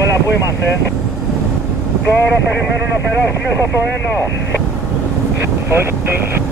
Όλα που είμαστε. Τώρα περιμένω να περάσει μέσα το ένα. Όχι.